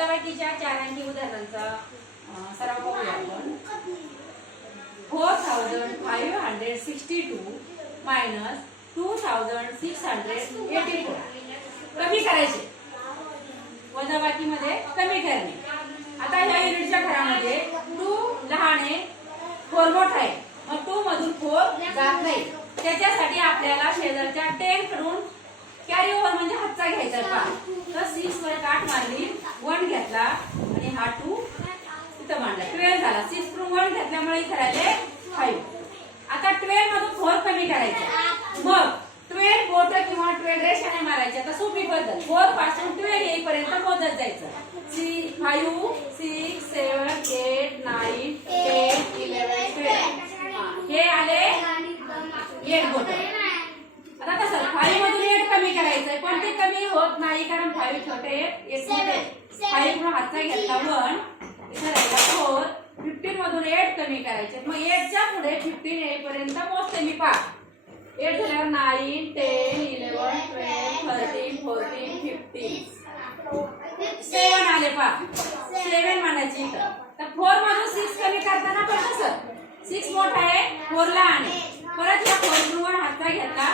वजाबाकीच्या 4 अंकी उदाहरणांचा सराव करूया आपण. 4562 मायनस 2684 कमी करायचे. वजाबाकीमध्ये कमी करणे. आता ह्या युनिटच्या घरामध्ये 2 लहान आहे 4 मोठा आहे. मग 2 मधून 4 जात नाही. त्याच्यासाठी आपल्याला शेजारच्या 10 कडून कॅरी ओव्हर म्हणजे हातचा घ्यायचा का. तर 6 वर काट मारली 1 घेतला आणि हा 2 इथं मांडला 12 झाला. 6 कडून 1 घेतल्यामुळे इथे राहिले 5. आता 12 मधून 4 कमी करायचे. मग 12 बोट किंवा 12 रेषाने मारायचे. आता सोपी पद्धत 4 पासून 12 येईपर्यंत मोजत जायचं. 5 6 7 8 9 10 11 12 हे आले 8 बोट. आता कसं 5 मधून 8 कमी करायचंय पण ते कमी होत नाही कारण 5 छोटे 8 मोठे. 5 कडून हातचा घेतला 1 इथे राहिला 4. 15 मधून 8 कमी करायचे. मग 8 च्या पुढे 15 येईपर्यंत मोजते मी 5. 8 झाल्यावर 9 10 11 12 13 14 15 7 आले 7 मांडायचे इथं. तर 4 मधून 6 कमी करताना पण कसं 6 मोठा आहे 4 लहान आहे. परत या 4 वर हातचा घेतला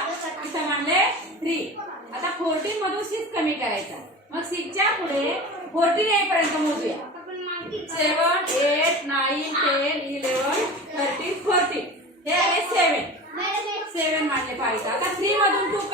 इथं मांडले 3. आता 14 मधून 6 कमी करायचा. मग 6 च्या पुढे 14 येईपर्यंत मोजूया. 7 8 9 10 11 13 14 हे आहे 7 मांडले पाहिजे. आता 3 मधून 2